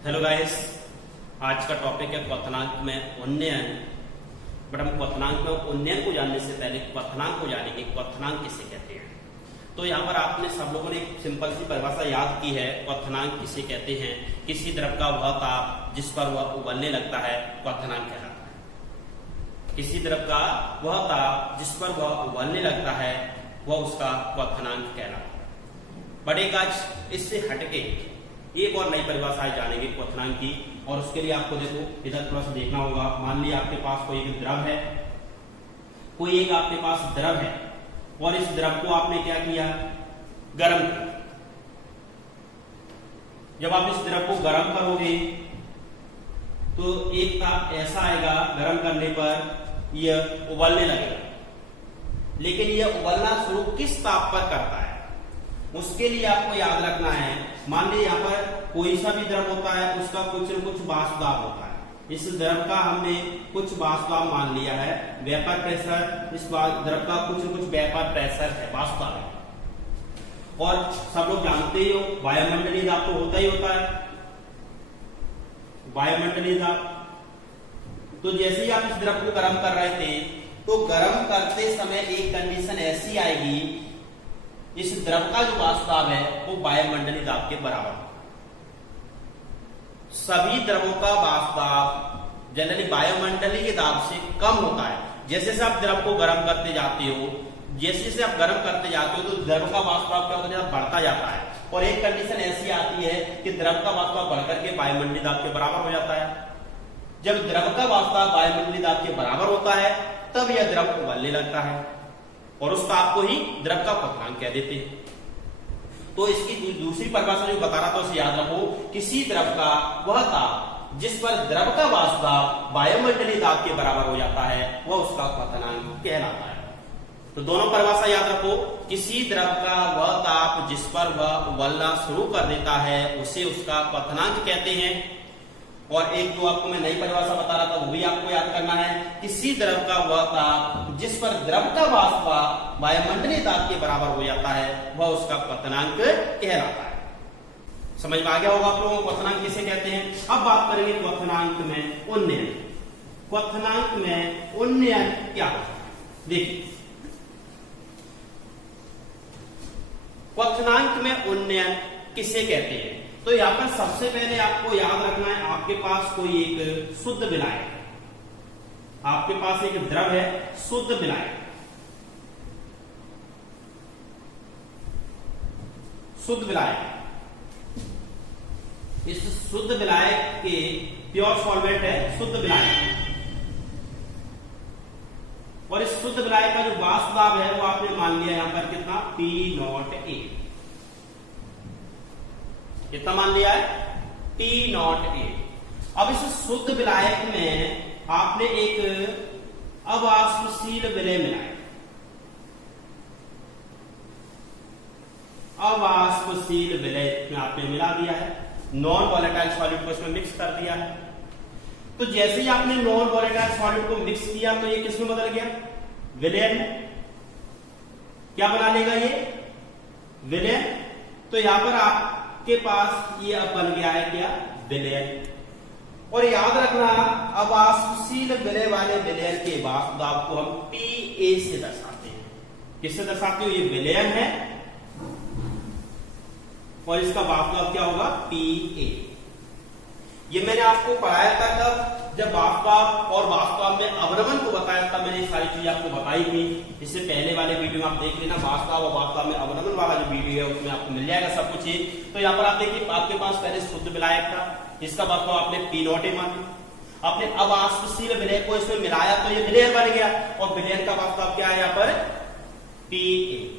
Hello guys, आज का topic है क्वथनांक में उन्नयन। बट हम क्वथनांक में उन्नयन को जानने से पहले क्वथनांक को जानेंगे। क्वथनांक किसे कहते हैं? तो यहाँ पर आपने सब लोगों ने एक सिंपल सी परिभाषा याद की है। क्वथनांक किसे कहते हैं? किसी द्रव का वह ताप जिस पर वह उबलने लगता है क्वथनांक कहलाता है। किसी द्रव का वह ताप जिस पर वह उबलने लगता है वह उसका क्वथनांक कहलाता है। बट एक आज इससे हटके एक और नई परिभाषाएं जानेंगे क्वथनांक की। और उसके लिए आपको देखो इधर थोड़ा सा देखना होगा। मान लिया आपके पास कोई एक द्रव है, कोई एक आपके पास द्रव है और इस द्रव को आपने क्या किया? गर्म किया। जब आप इस द्रव को गर्म करोगे तो एक ताप ऐसा आएगा गर्म करने पर यह उबलने लगेगा। लेकिन यह उबलना शुरू किस ताप पर करता है उसके लिए आपको याद रखना है। मान लीजिए यहाँ पर कोई सा भी द्रव होता है उसका कुछ न कुछ वाष्प दाब होता है। इस द्रव का हमने कुछ वाष्प दाब मान लिया है, वेपर प्रेशर। इस द्रव का कुछ न कुछ वेपर प्रेशर है, वाष्प दाब है। और सब लोग जानते ही हो वायुमंडलीय दाब तो होता ही होता है, वायुमंडलीय दाब। तो जैसे ही आप इस द्रव को गर्म कर रहे थे तो गर्म करते समय एक कंडीशन ऐसी आएगी, इस द्रव का जो वाष्प दाब है वो वायुमंडलीय दाब के बराबर होगा। सभी द्रवों का वाष्प दाब जनरली वायुमंडलीय दाब से कम होता है। जैसे जैसे आप द्रव को गर्म करते जाते हो, जैसे जैसे आप गर्म करते जाते हो तो द्रव का वाष्प दाब क्या होता है? बढ़ता जाता है। और एक कंडीशन ऐसी आती है कि द्रव का वाष्प दाब बढ़कर के वायुमंडलीय दाब के बराबर हो जाता है। जब द्रव का वाष्प दाब वायुमंडलीय दाब के बराबर होता है तब यह द्रव उबलने लगता है और उस ताप को ही द्रव का क्वथनांक कह देते हैं। तो इसकी दूसरी परिभाषा जो बता रहा था उसे याद रखो। किसी द्रव का वह ताप जिस पर द्रव का वाष्प दाब वायुमंडलीय दाब के बराबर हो जाता है वह उसका क्वथनांक कहलाता है। तो दोनों परिभाषा याद रखो। किसी द्रव का वह ताप जिस पर वह उबलना शुरू कर देता है उसे उसका क्वथनांक कहते हैं। और एक जो आपको मैं नई परिभाषा बता रहा था वो भी आपको याद करना है। किसी द्रव का वह ताप जिस पर द्रव का वाष्प दाब वायुमंडलीय दाब के बराबर हो जाता है वह उसका क्वथनांक कहलाता है। समझ में आ गया होगा आप लोगों को क्वथनांक किसे कहते हैं। अब बात करेंगे क्वथनांक में उन्नयन। क्वथनांक में उन्नयन क्या होता है? देखिए, क्वथनांक में उन्नयन किसे कहते हैं? तो यहां पर सबसे पहले आपको याद रखना है, आपके पास कोई एक शुद्ध विलायक है, आपके पास एक द्रव है शुद्ध विलायक। शुद्ध विलायक, इस शुद्ध विलायक के प्योर सॉल्वेंट है शुद्ध विलायक। और इस शुद्ध विलायक का जो वाष्प दाब है वो आपने मान लिया यहां पर कितना? P0A। कितना मान लिया है? P0A। अब इस शुद्ध विलायक में आपने एक अवाष्पशील विलय मिलाया, अवाष्पशील विलय में आपने मिला दिया है, नॉन वॉलेटाइल सॉलिड को इसमें मिक्स कर दिया है। तो जैसे ही आपने नॉन वॉलेटाइल सॉलिड को मिक्स किया तो ये किसमें बदल गया? विलयन। क्या बना लेगा ये? विलयन। तो यहां पर आपके पास ये अब बन गया है क्या? विलयन। और याद रखना अवाष्पशील विलय वाले विलयन के वाष्प दाब को हम Pa से दर्शाते हैं। किससे दर्शाते हो? ये विलयन है और इसका वाष्प दाब क्या होगा? Pa। ये मैंने आपको पढ़ाया था कब? जब वाष्प दाब और वाष्प दाब में अवनमन को बताया था, मैंने सारी चीजें आपको बताई थी। इससे पहले वाले वीडियो में आप देख लेना, वाष्प दाब और वाष्प दाब में अवनमन वाला जो वीडियो है उसमें आपको मिल जाएगा सब कुछ ही। तो यहाँ पर आप देखिए, आपके पास पहले शुद्ध विलायक था, इसका वाष्प दाब आपने P0A माना। आपने अवाष्पशील विलय को इसमें मिलाया तो ये विलयन बन गया और विलयन का वाष्प दाब क्या है यहाँ पर? Pa।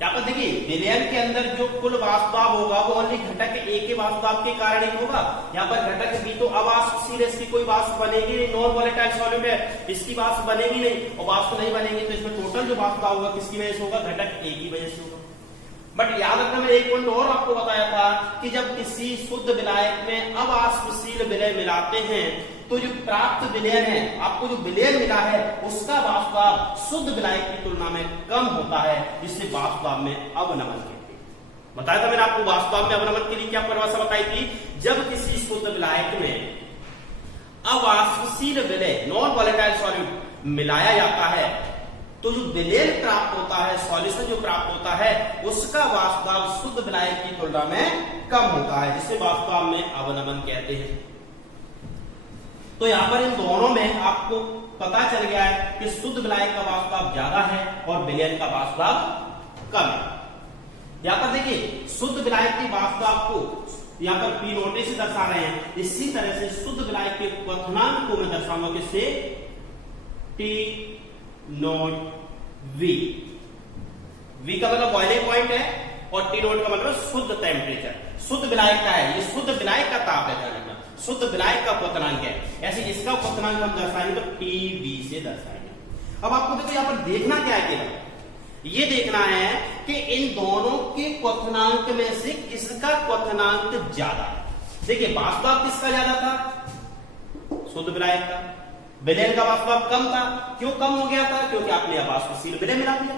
यहाँ पर देखिए, विलयन के अंदर जो कुल वाष्प दाब होगा वो ओनली घटक A के वाष्प दाब के कारण ही होगा। यहाँ पर घटक B तो अवाष्पशील, इसकी कोई वाष्प बनेगी नहीं, नॉन वॉलेटाइल सॉलिड है, इसकी वाष्प बनेगी नहीं। और वाष्प नहीं बनेगी तो इसमें टोटल जो वाष्प दाब होगा किसकी वजह से होगा? घटक A की वजह से होगा। बट याद रखना, मैंने एक पॉइंट और आपको बताया था कि जब किसी शुद्ध विलायक में अवाष्पशील विलय मिलाते हैं तो जो प्राप्त विलयन है, आपको जो विलयन मिला है उसका वाष्प दाब शुद्ध विलायक की तुलना में कम होता है, जिससे वाष्प दाब में अवनमन कहते हैं। बताया था मैंने आपको वास्तव में अवनमन के लिए क्या परिभाषा बताई थी। जब किसी शुद्ध विलायक में अवाष्पशील विलय नॉन वॉलेटाइल सॉल्यूट मिलाया जाता है तो जो विलयन प्राप्त होता है, सॉल्यूशन जो प्राप्त होता है, उसका वाष्पदाब शुद्ध विलायक की तुलना में कम होता है, जिसे वाष्पदाब में अवनमन कहते हैं। तो यहां पर इन दोनों में आपको पता चल गया है कि शुद्ध विलायक का वाष्पदाब ज्यादा है और विलयन का वाष्पदाब कम है। यहां पर देखिए शुद्ध विलायक की वाष्पदाब को यहां पर पी नोटे से दर्शा रहे हैं। इसी तरह से शुद्ध विलायक के क्वथनांक को मैं दर्शाऊंगा किससे, टी नोट वी। वी का मतलब बॉइलिंग पॉइंट है और टी नोट का मतलब शुद्ध टेम्परेचर। शुद्ध विलायक का है, ये शुद्ध विलायक का ताप है, शुद्ध विलायक का क्वथनांक है। ऐसे इसका क्वथनांक हम दर्शाएंगे तो टी बी से दर्शाएंगे। अब आपको देखो यहां पर देखना क्या है, ये देखना है कि इन दोनों के क्वथनांक में से किसका क्वथनांक ज्यादा है। देखिए वाष्पदाब किसका ज्यादा था, शुद्ध विलायक का। विलयन का वाष्पदाब कम था। क्यों कम हो गया था, क्योंकि आपने अवाष्पशील विलय मिला दिया।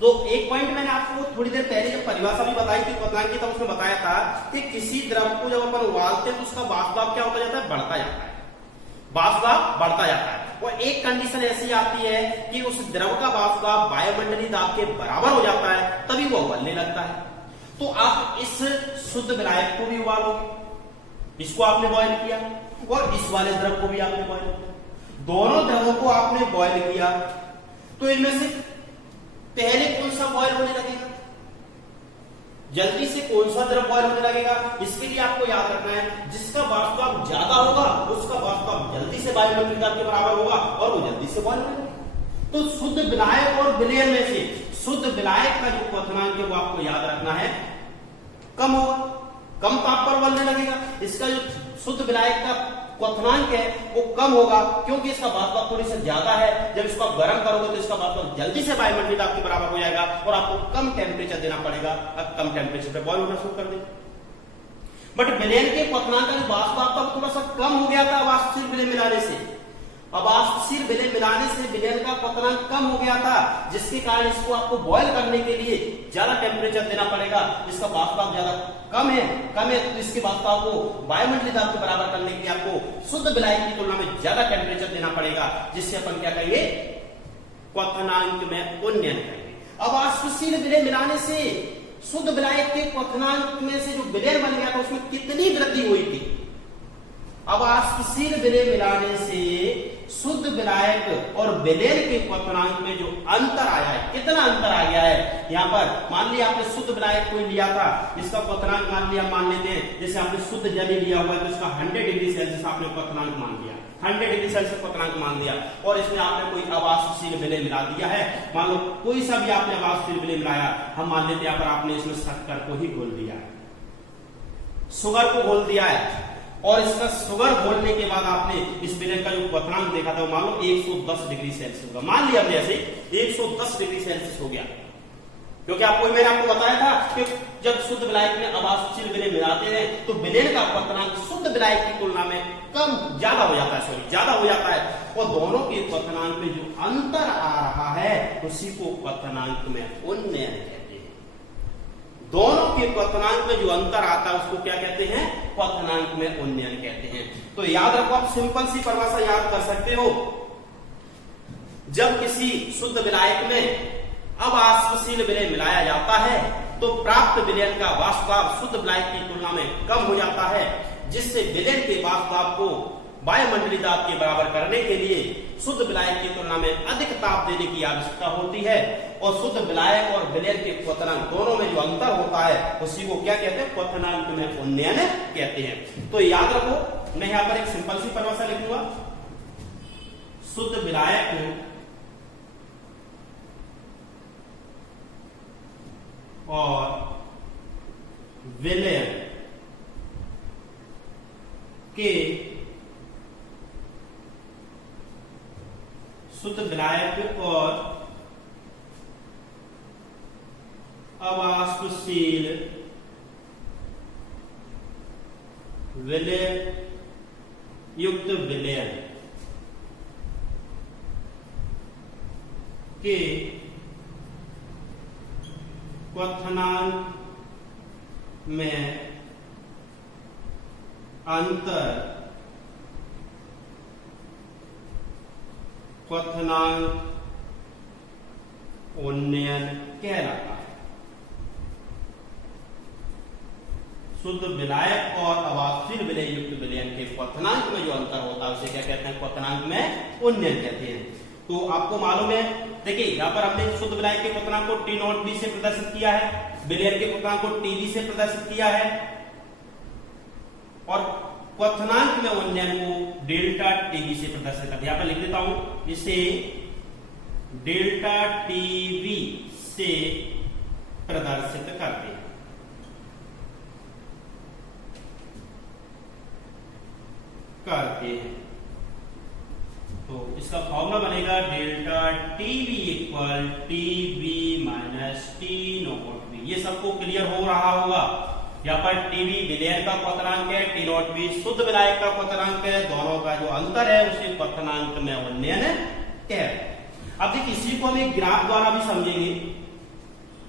तो एक पॉइंट मैंने आपको थोड़ी देर पहले जब परिभाषा भी बताई थी क्वथनांक की, तब उसमें बताया था कि किसी द्रव को जब अपन उबालते हैं तो उसका वाष्पदाब क्या होता जाता है, बढ़ता जाता है, वाष्पदाब बढ़ता जाता है। और एक कंडीशन ऐसी आती है कि उस द्रव का वाष्पदाब वायुमंडलीय दाब के बराबर हो जाता है, तभी वो उबलने लगता है। तो आप इस शुद्ध विलायक को भी उबालोगे, इसको आपने बॉयल किया, और इस वाले द्रव को भी आपने बॉयल किया। दोनों द्रवों को आपने बॉयल किया, तो इनमें से पहले कौन सा बॉयल होने लगेगा, जल्दी से कौन सा द्रव बॉयल होने लगेगा। इसके लिए आपको याद रखना है जिसका वाष्पदाब ज्यादा होगा उसका वाष्पदाब जल्दी से वायुमंडलीय दाब के बराबर होगा और वो जल्दी से बॉयल होने लगेगा। तो शुद्ध विलायक और विलयन में से शुद्ध विलायक का जो क्वथनांक है वो आपको याद रखना है कम होगा, कम ताप पर उबलने लगेगा। इसका जो शुद्ध विलायक का क्वथनांक है वो कम होगा, क्योंकि इसका वाष्पदाब थोड़ी सा ज्यादा है। जब इसको आप गर्म करोगे तो इसका वाष्पदाब जल्दी से वायुमंडलीय दाब के बराबर हो जाएगा और आपको कम टेम्परेचर देना पड़ेगा। अब कम टेम्परेचर पे बॉयल होना शुरू कर देगा। बट विलयन के क्वथनांक का वाष्पदाब तो थोड़ा सा कम हो गया था अवाष्पशील विलय मिलाने से। अवाष्पशील विलय मिलाने से विलयन का क्वथनांक कम हो गया था, जिसके कारण इसको आपको बॉयल करने के लिए ज्यादा टेम्परेचर देना पड़ेगा। इसका वाष्पदाब ज्यादा कम है तो इसके वाष्पदाब को वायुमंडलीय दाब के बराबर करने के लिए आपको शुद्ध विलायक की तुलना में ज्यादा टेम्परेचर देना पड़ेगा, जिससे अपन क्या कहेंगे, क्वथनांक में उन्नयन कहेंगे। अवाष्पशील विलय मिलाने से शुद्ध विलायक के क्वथनांक में से जो विलयन बन गया था उसमें कितनी वृद्धि हुई थी। अवाष्पशील विलय मिलाने से शुद्ध विलायक और विलयन के क्वथनांक में जो अंतर आया है, कितना अंतर आ गया है। यहां पर मान लिया आपने शुद्ध विलायक को लिया था, इसका क्वथनांक मान लेते हैं, जैसे आपने शुद्ध जल लिया हुआ है तो इसका 100 डिग्री सेल्सियस आपने क्वथनांक मान लिया, 100 डिग्री सेल्सियस क्वथनांक मान लिया, और इसमें आपने कोई अवाष्पशील विलय मिला दिया है। मान लो कोई सा भी आपने अवाष्पशील विलय मिलाया, हम मान लेते हैं पर आपने इसमें शक्कर को ही घोल दिया है, शुगर को घोल दिया है, और इसका शुगर घोलने के बाद आपने इस विलयन का जो क्वथनांक देखा था वो मान लो 110 डिग्री सेल्सियस होगा। मान लिया हमने ऐसे 110 डिग्री सेल्सियस हो गया, क्योंकि मैंने आपको बताया था कि जब शुद्ध विलायक में अवाष्पशील विलय मिलाते हैं तो विलयन का क्वथनांक शुद्ध विलायक की तुलना में ज्यादा हो जाता है, और दोनों के क्वथनांक में जो अंतर आ रहा है उसी को क्वथनांक में उन्नयन कहते हैं। दोनों के क्वथनांक में जो अंतर आता है उसको क्या कहते हैं, क्वथनांक में उन्नयन कहते हैं। तो याद रखो, आप सिंपल सी परिभाषा याद कर सकते हो। जब किसी शुद्ध विलायक में अवाष्पशील विलय मिलाया जाता है तो प्राप्त विलयन का वाष्पदाब शुद्ध विलायक की तुलना में कम हो जाता है, जिससे विलयन के वाष्पदाब को वायुमंडलीय दाब के बराबर करने के लिए शुद्ध विलायक की तुलना में अधिक ताप देने की आवश्यकता होती है, और शुद्ध विलायक और विलयन के क्वथनांक दोनों में जो अंतर होता है उसी को क्या कहते हैं, क्वथनांक में उन्नयन कहते हैं। तो याद रखो, मैं यहां पर एक सिंपल सी परिभाषा लिखूंगा, शुद्ध विलायक और विलयन के शुद्ध विलायक और अवाष्पशील विलय युक्त विलयन के क्वथनांक में अंतर क्वथनांक उन्नयन कहलाता है। शुद्ध विलायक और अवाक्षीय विलय युक्त विलयन के क्वथनांक में जो अंतर होता है उसे क्या कहते हैं? क्वथनांक में उन्नयन कहते हैं। तो आपको मालूम है, देखिए यहाँ पर हमने शुद्ध विलायक के क्वथनांक को टी नॉट बी से प्रदर्शित किया है, विलयन के क्वथनांक को टीबी से प्रदर्शित किया है, और क्वथनांक में उन्नयन को डेल्टा टीबी से प्रदर्शित करते हैं। यहाँ पर लिख देता हूं, इसे डेल्टा टीबी से प्रदर्शित करते हैं। तो इसका फॉर्मूला बनेगा delta TB equal TB minus T not be. ये सबको क्लियर हो रहा होगा। यहाँ पर टीबी विलयन का क्वथनांक है, टी नॉट बी शुद्ध विलायक का क्वथनांक है, दोनों का जो अंतर है उसे क्वथनांक में उन्नयन कहते हैं। अब देखिए इसी को हम एक ग्राफ द्वारा भी समझेंगे,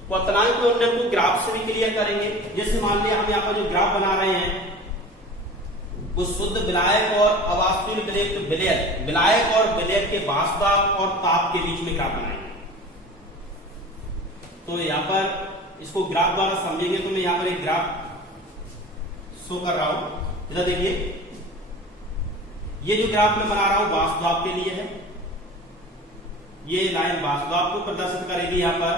क्वथनांक में उन्नयन को ग्राफ से भी क्लियर करेंगे। जैसे मान लिया हम यहाँ पर जो ग्राफ बना रहे हैं वो शुद्ध विलायक और अवास्तविक विलयन, विलायक और विलयन के वास्तव और ताप के बीच में ग्राफ बनाएंगे। तो यहाँ पर इसको ग्राफ द्वारा समझेंगे। तो मैं यहाँ पर एक ग्राफ शो कर रहा हूं, इधर देखिए, ये जो ग्राफ मैं बना रहा हूं वास्तव के लिए है। ये लाइन वास्तव को प्रदर्शित करेगी यहाँ पर,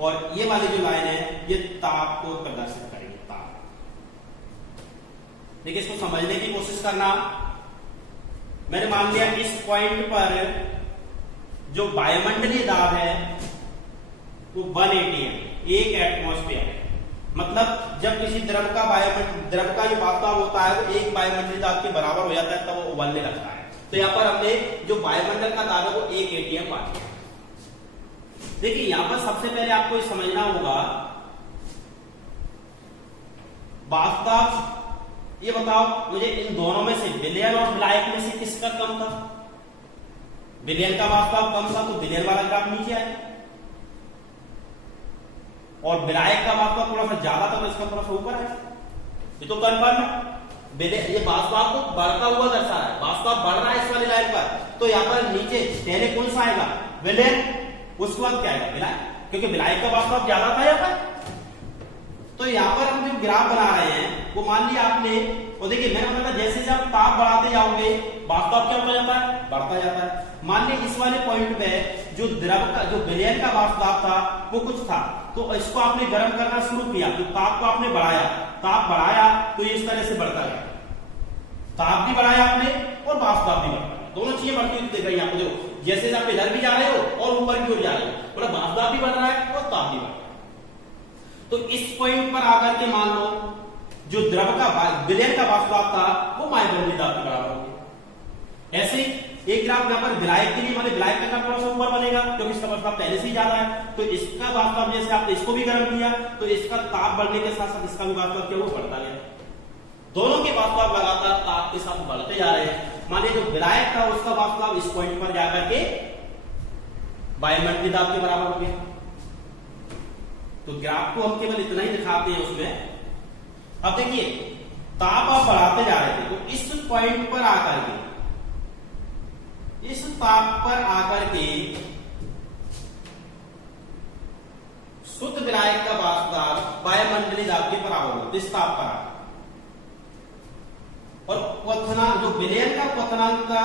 और ये वाली जो लाइन है ये ताप को प्रदर्शित करेगी, ताप। देखिए इसको समझने की कोशिश करना। मैंने मान लिया इस पॉइंट पर जो वायुमंडलीय दाब है वो 180 है, 1 एटमॉस्फेयर है। मतलब जब किसी द्रव का जो वास्तव होता है वो 1 वायुमंडलीय दाब के बराबर हो जाता है तब वो उबलने लगता है। तो यहाँ पर हमने जो वायुमंडल का दाब है वो 1 atm पा लिया। देखिए यहां पर सबसे पहले आपको ये समझना होगा, वास्तव ये बताओ मुझे इन दोनों में से, विलयन और विलायक में से किसका कम था? विलयन का वास्तव कम था तो विलयन वाला ग्राफ नीचे आएगा, और विलायक का वास्तव थोड़ा सा ज्यादा था तो इसका थोड़ा सा ऊपर आएगा। ये तो कन्फर्म है। ये वास्तव को बढ़ता हुआ दर्शा है, वास्तव बढ़ रहा है इस वाली लाइन पर, तो यहाँ पर नीचे पहले कौन सा आएगा? विलयन, उसके बाद क्या आएगा? विलायक, क्योंकि विलायक का वास्तव ज्यादा था यहाँ पर। तो यहाँ पर हम जो ग्राफ बना रहे हैं वो मान लिया आपने, और देखिए मैंने बताया जैसे आप ताप बढ़ाते जाओगे वास्तव क्या हो जाता है? बढ़ता जाता है। मान लीजिए इस वाले पॉइंट पे जो द्रव का, जो विलयन का वास्तव था वो कुछ था, तो इसको आपने गर्म करना शुरू किया, तो ताप को आपने बढ़ाया, ताप बढ़ाया तो ये इस तरह से बढ़ता गया। ताप भी बढ़ाया आपने और वास्तव भी बढ़ा, दोनों चीजें बढ़ती हुई दिख रही है आपको। देखो जैसे आप इधर भी जा रहे हो और ऊपर की ओर जा रहे हो, मतलब वास्तव भी बढ़ रहा है और ताप भी बढ़ रहा है। तो इस पॉइंट पर आकर के मान लो जो द्रव का विलयन का वास्तव था वो वायुमंडलीय दाब के बराबर हो गया। ऐसे एक ग्राफ यहाँ पर विलायक के लिए, माने विलायक का थोड़ा सा ऊपर बनेगा क्योंकि इसका वास्तव पहले से ही ज्यादा है, तो इसका वास्तव जैसे आपने इसको भी गर्म किया तो इसका ताप बढ़ने के साथ साथ इसका भी वास्तव क्या वो बढ़ता गया। दोनों के वास्तव लगातार ताप के साथ बढ़ते जा रहे हैं। मानिए जो विलायक था उसका वास्तव इस पॉइंट पर जाकर के वायुमंडलीय दाब के बराबर हो गया। तो ग्राफ को हम केवल इतना ही दिखाते हैं उसमें। अब देखिए ताप आप बढ़ाते जा रहे थे, तो इस पॉइंट पर आकर के, इस ताप पर आकर के शुद्ध विलायक का वास्तव वायुमंडलीय दाब के बराबर हो, इस ताप पर आकर, और क्वथनांक जो विलयन का क्वथनांक का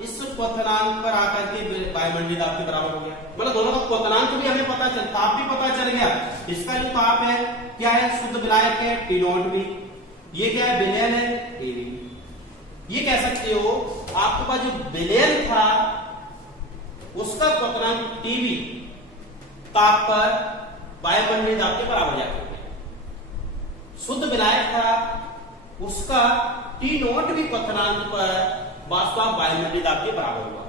इस क्वथनांक पर आकर के वायुमंडलीय दाब के बराबर हो गया। मतलब दोनों का क्वथनांक भी हमें पता चल, ताप भी पता चल गया। इसका जो ताप है क्या है? शुद्ध विलायक है टी नॉट बी, ये क्या है? विलयन है टीबी। ये कह सकते हो आपके पास जो विलयन था उसका क्वथनांक टीबी ताप पर वायुमंडलीय दाब के बराबर जाकर हो गया। शुद्ध विलायक था उसका टी नॉट बी क्वथनांक पर वास्तव वायुमंडलीय दाब के बराबर हुआ।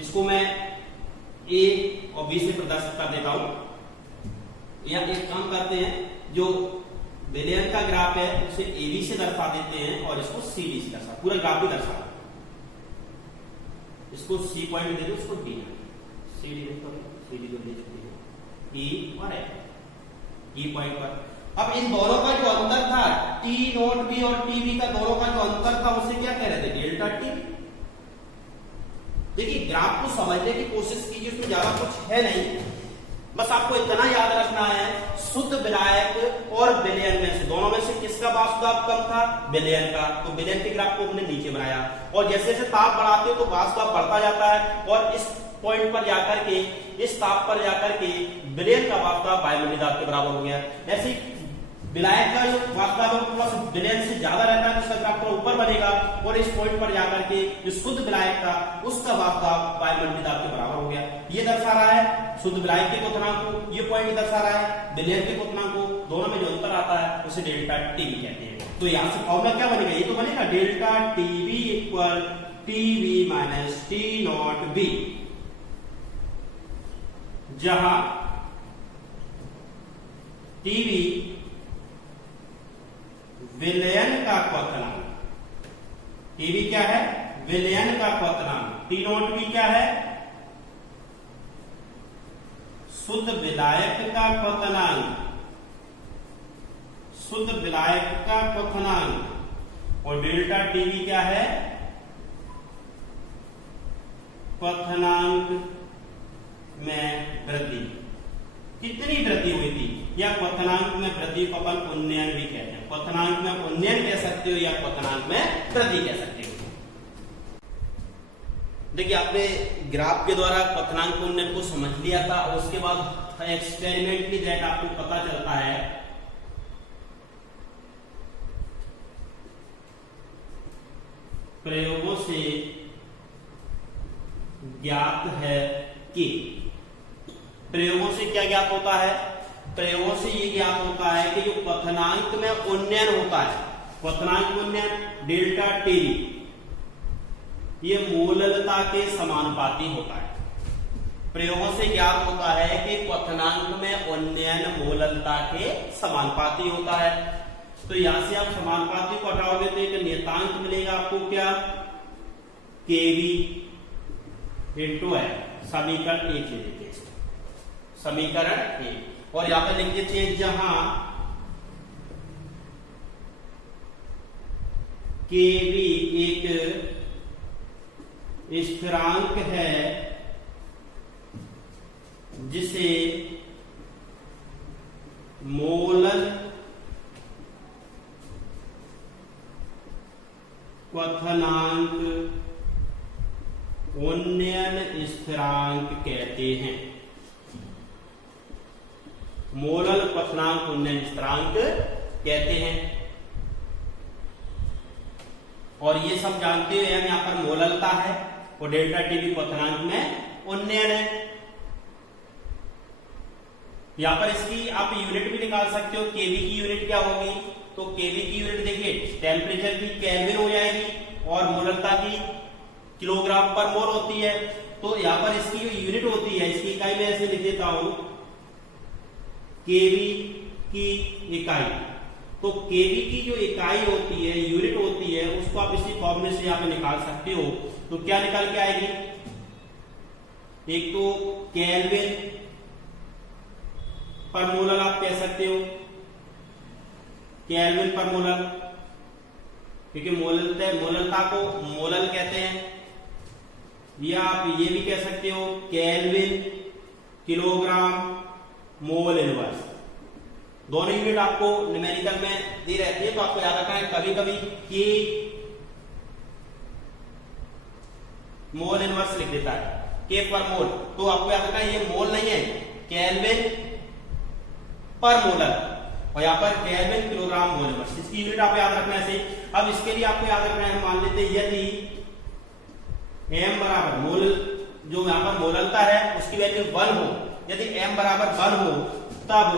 इसको मैं ए और बी से प्रदर्शित कर देता हूं, या एक काम करते हैं, जो विलयन का ग्राफ है उसे ए बी से दर्शा देते हैं और इसको सी डी से दर्शा, पूरा ग्राफ भी दर्शा, इसको सी पॉइंट दे दो, इसको डी सी डी को ले चुके हैं। E और F, E पॉइंट पर। अब इन दोनों का जो अंतर था T नोट B और TB का, दोनों का जो अंतर था उसे क्या कह रहे थे, डेल्टा T। देखिए ग्राफ को समझने की कोशिश कीजिए, उसमें ज्यादा कुछ है नहीं, बस आपको इतना याद रखना है शुद्ध विलायक और विलयन में से, दोनों में से किसका वाष्पदाब कम था, विलयन का। तो विलयन के ग्राफ को हमने नीचे बनाया और जैसे जैसे ताप बढ़ाते हो तो वाष्पदाब बढ़ता जाता है और इस पॉइंट पर जाकर के, इस ताप पर जाकर के विलयन का वाष्पदाब वायुमंडलीय दाब के बराबर हो गया। ऐसे ही विलायक का जो वाष्पदाब है थोड़ा सा विलयन से ज्यादा रहता है, जिसका ग्राफ थोड़ा ऊपर बनेगा और इस पॉइंट पर जाकर के जो शुद्ध विलायक था उसका वाष्पदाब वायुमंडलीय दाब के बराबर हो गया। ये दर्शा रहा है शुद्ध विलायक के क्वथनांक को, ये पॉइंट दर्शा रहा है विलयन के क्वथनांक को, दोनों में जो अंतर आता है उसे डेल्टा टीबी कहते हैं। तो यहां से फॉर्मूला क्या बनेगा, ये तो बनेगा delta TB equal TB minus T not be, जहां टीबी विलयन का क्वथनांक, टीबी क्या है, विलयन का क्वथनांक, टी नॉट बी क्या है, शुद्ध विलायक का क्वथनांक, शुद्ध विलायक का क्वथनांक, और डेल्टा टीबी क्या है, क्वथनांक में वृद्धि। कितनी वृद्धि हुई थी, या क्वथनांक में वृद्धि को अपन उन्नयन भी कहते हैं, क्वथनांक में उन्नयन कह सकते हो या क्वथनांक में वृद्धि कह सकते हो। देखिए आपने ग्राफ के द्वारा क्वथनांक उन्नयन को समझ लिया था और उसके बाद एक्सपेरिमेंट की दैट आपको पता चलता है प्रयोगों से ज्ञात है कि, प्रयोगों से क्या ज्ञात होता है, प्रयोगों से ये ज्ञात होता है कि जो क्वथनांक में उन्नयन होता है, क्वथनांक उन्नयन डेल्टा टीबी, ये मोललता के समानुपाती होता है। प्रयोगों से ज्ञात होता है कि क्वथनांक में उन्नयन मोललता के समानुपाती होता है। तो यहां से आप समानुपाती को हटाओगे तो एक नियतांक मिलेगा आपको, क्या, केवी इंटू है, समीकरण एक लिखिए, समीकरण एक, और यहां पर लिख दीजिए जहां केवी एक स्थिरांक है जिसे मोलल क्वथनांक उन्नयन स्थिरांक कहते हैं, मोलल क्वथनांक उन्नयन स्थिरांक कहते हैं। और ये सब जानते हो यहाँ पर मोललता है और डेल्टा टीबी क्वथनांक में उन्नयन है। यहां पर इसकी आप यूनिट भी निकाल सकते हो, केवी की यूनिट क्या होगी, तो केवी की यूनिट देखिए टेम्परेचर की केल्विन हो जाएगी और मोललता की किलोग्राम पर मोल होती है। तो यहां पर इसकी जो यूनिट होती है, इसकी इकाई में ऐसे लिख देता हूं, केवी की इकाई। तो केवी की जो इकाई होती है, यूनिट होती है, उसको आप इसी फॉर्मूले से यहां पे निकाल सकते हो। तो क्या निकाल के आएगी, एक तो केल्विन पर मोलर आप कह सकते हो, केल्विन पर मोलर, क्योंकि मोललता को मोलल कहते हैं, या आप ये भी कह सकते हो केल्विन किलोग्राम मोल इनवर्स। दोनों यूनिट आपको न्यूमेरिकल में दी रहती है, तो आपको याद रखना है कभी कभी के मोल इनवर्स लिख देता है, के पर मोल, तो आपको याद रखना है ये मोल नहीं है, केल्विन पर मोलर, और यहाँ पर केल्विन किलोग्राम मोल इनवर्स, इसकी यूनिट आप याद रखना है ऐसे। अब इसके लिए आपको याद रखना है, मान लेते हैं यदि m बराबर मोल, जो यहाँ पर मोललता है उसकी वैल्यू 1 हो, यदि m बराबर 1 हो तब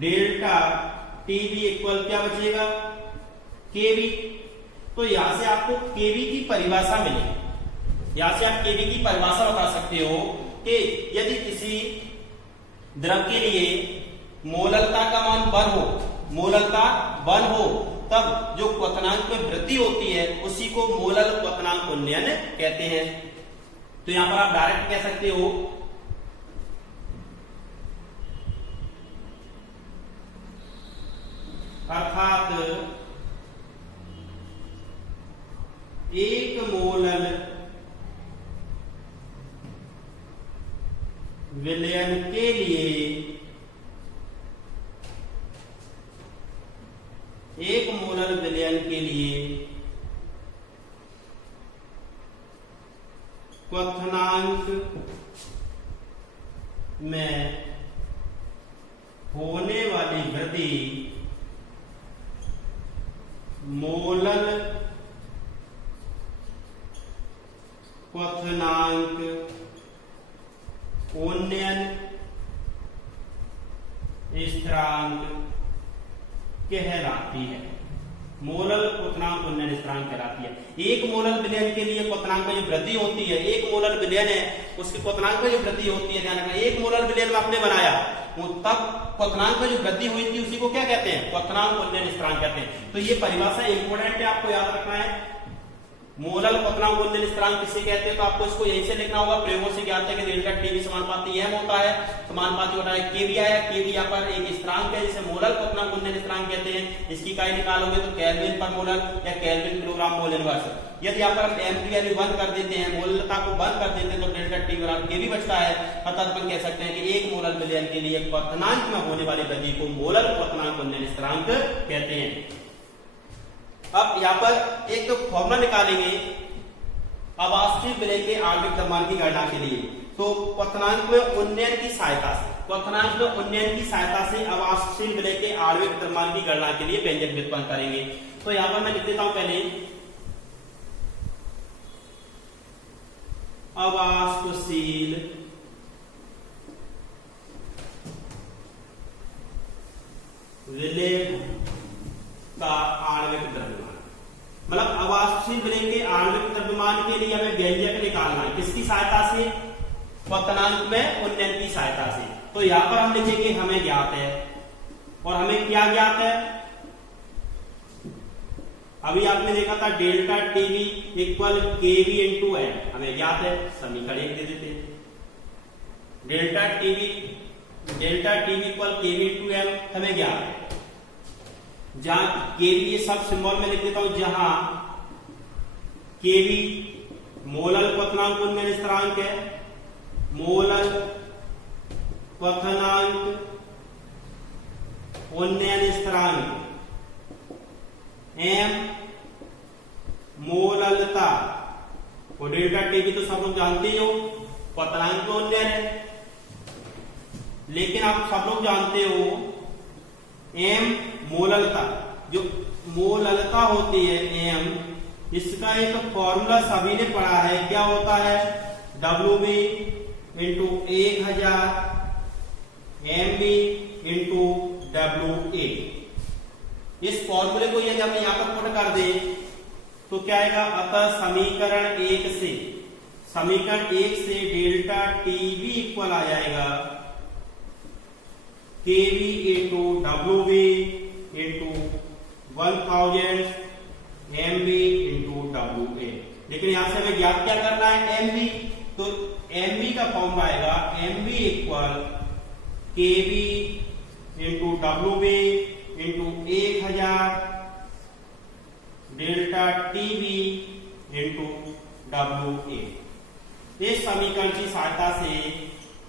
डेल्टा टीबी इक्वल क्या बचेगा, केवी। तो यहां से आपको केवी की परिभाषा मिलेगी, यहां से आप केवी की परिभाषा बता सकते हो कि यदि किसी द्रव के लिए मोललता का मान 1 हो, मोललता 1 हो, तब जो क्वथनांक में वृद्धि होती है उसी को मोलल क्वथनांक उन्नयन कहते हैं। तो यहां पर आप डायरेक्ट कह सकते हो अर्थात एक मोलल विलयन के लिए एक मोलल विलयन के लिए क्वथनांक में होने वाली वृद्धि मोलल क्वथनांक उन्नयन स्थिरांक कहलाती है। मोलल क्वथनांक उन्नयन स्थिरांक कहलाती है। एक मोलल विलयन के लिए क्वथनांक में जो वृद्धि होती है, एक मोलल विलयन है उसके क्वथनांक में जो वृद्धि होती है, ध्यान रखना, एक मोलल विलयन में आपने बनाया तब क्वथनांक में जो वृद्धि हुई थी उसी को क्या कहते हैं? क्वथनांक उन्नयन स्थिरांक कहते हैं। तो ये परिभाषा इंपोर्टेंट है, आपको याद रखना है। मोलल क्वथनांक उन्नयन स्थिरांक किसे कहते हैं? तो आपको इसको यहीं से लिखना होगा। प्रयोगों से ज्ञात है कि डेल्टा टीवी समानुपाती एम होता है, समानुपाती होता है केवी आया। केवी यहाँ पर एक स्थिरांक है जिसे मोलल क्वथनांक उन्नयन स्थिरांक कहते हैं। इसकी इकाई निकालोगे तो केल्विन पर मोलर या केल्विन किलोग्राम मोल इनवर्स। यदि यहाँ पर हम एम की वैल्यू बंद कर देते हैं, मोललता को बंद कर देते हैं, तो डेल्टा टी बराबर केवी बचता है। अर्थात अपन कह सकते हैं कि एक मोलल विलयन के लिए क्वथनांक में होने वाली वृद्धि को मोलल क्वथनांक उन्नयन स्थिरांक कहते हैं। अब यहाँ पर एक फॉर्मूला निकालेंगे अवास्तविक विलय के आणविक द्रव्यमान की गणना के लिए। तो क्वथनांक में उन्नयन की सहायता से, क्वथनांक में उन्नयन की सहायता से अवास्तविक विलय के आणविक द्रव्यमान की गणना के लिए व्यंजक व्युत्पन्न करेंगे। तो यहां पर मैं लिख देता हूं पहले अवास्तशील विलय का आणविक द्रव्यमान, मतलब अवास्तशील विलय के आणविक द्रव्यमान के लिए हमें व्यंजक निकालना है। किसकी सहायता से? क्वथनांक में उन्नयन की सहायता से। तो यहां पर हम लिखेंगे हमें ज्ञात है, और हमें क्या ज्ञात है? अभी आपने देखा था delta TV equal KV into M, हमें ज्ञात है। समीकरण एक दे देते हैं, delta TV equal KV into M हमें ज्ञात है। जहां केवी ये सब सिंबल में लिख देता हूं, जहां केवी मोलल क्वथनांक उन्नयन स्थिरांक है, मोलल क्वथनांक उन्नयन स्थिरांक, एम मोललता, और डेल्टा टीवी तो सब लोग जानते ही हो क्वथनांक तो उन्नयन है, लेकिन आप सब लोग जानते हो एम मोललता, जो मोललता होती है एम, इसका एक फॉर्मूला सभी ने पढ़ा है। क्या होता है? WB into 1000 MB into WA। इस फॉर्मूले को यदि हम यहां पर पुट कर दे तो क्या आएगा? अतः समीकरण 1 से डेल्टा टीवी इक्वल आ जाएगा KV into WB into 1000 MB into WA। लेकिन यहां से हमें ज्ञात क्या करना है? MB। तो MB का फॉर्मूला आएगा MB equal KV into WB into 1000 delta TV into WA। इस समीकरण की सहायता से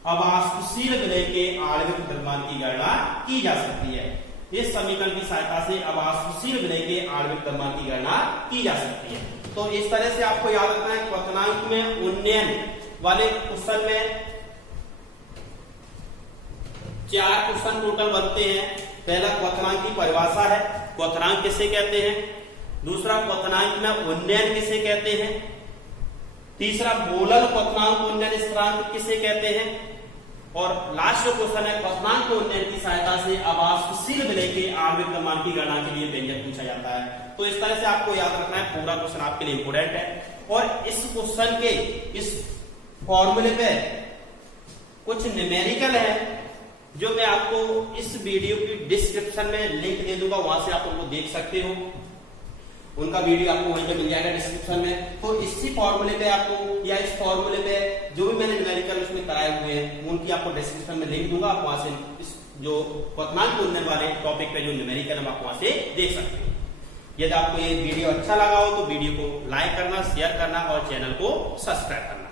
अवास्तशील विलय के आणविक द्रव्यमान की गणना की जा सकती है। इस समीकरण की सहायता से अवास्तशील विलय के आणविक द्रव्यमान की गणना की जा सकती है। तो इस तरह से आपको याद रखना है, क्वथनांक में उन्नयन वाले क्वेश्चन में 4 क्वेश्चन टोटल बनते हैं। पहला क्वथनांक की परिभाषा है, क्वथनांक किसे कहते हैं। दूसरा क्वथनांक में उन्नयन किसे कहते हैं। तीसरा मोलल क्वथनांक उन्नयन स्थिरांक किसे कहते हैं। और लास्ट जो क्वेश्चन है, क्वथनांक उन्नयन की सहायता से अवास्तशील विलय के आणविक द्रव्यमान की गणना के लिए व्यंजक पूछा जाता है। तो इस तरह से आपको याद रखना है, पूरा क्वेश्चन आपके लिए इंपोर्टेंट है। और इस क्वेश्चन के इस फॉर्मूले पे कुछ न्यूमेरिकल है जो मैं आपको इस वीडियो की डिस्क्रिप्शन में लिंक दे दूंगा, वहां से आप उनको देख सकते हो। उनका वीडियो आपको वहीं पे मिल जाएगा डिस्क्रिप्शन में। तो इसी फॉर्मूले पे आपको, या इस फॉर्मूले पे जो भी मैंने न्यूमेरिकल उसमें कराए हुए हैं, उनकी आपको डिस्क्रिप्शन में लिंक दूंगा, आप वहां से इस जो क्वथनांक ढूंढने वाले टॉपिक पे जो न्यूमेरिकल हम आप वहां से देख सकते हैं। यदि आपको ये वीडियो अच्छा लगा हो तो वीडियो को लाइक करना, शेयर करना और चैनल को सब्सक्राइब करना।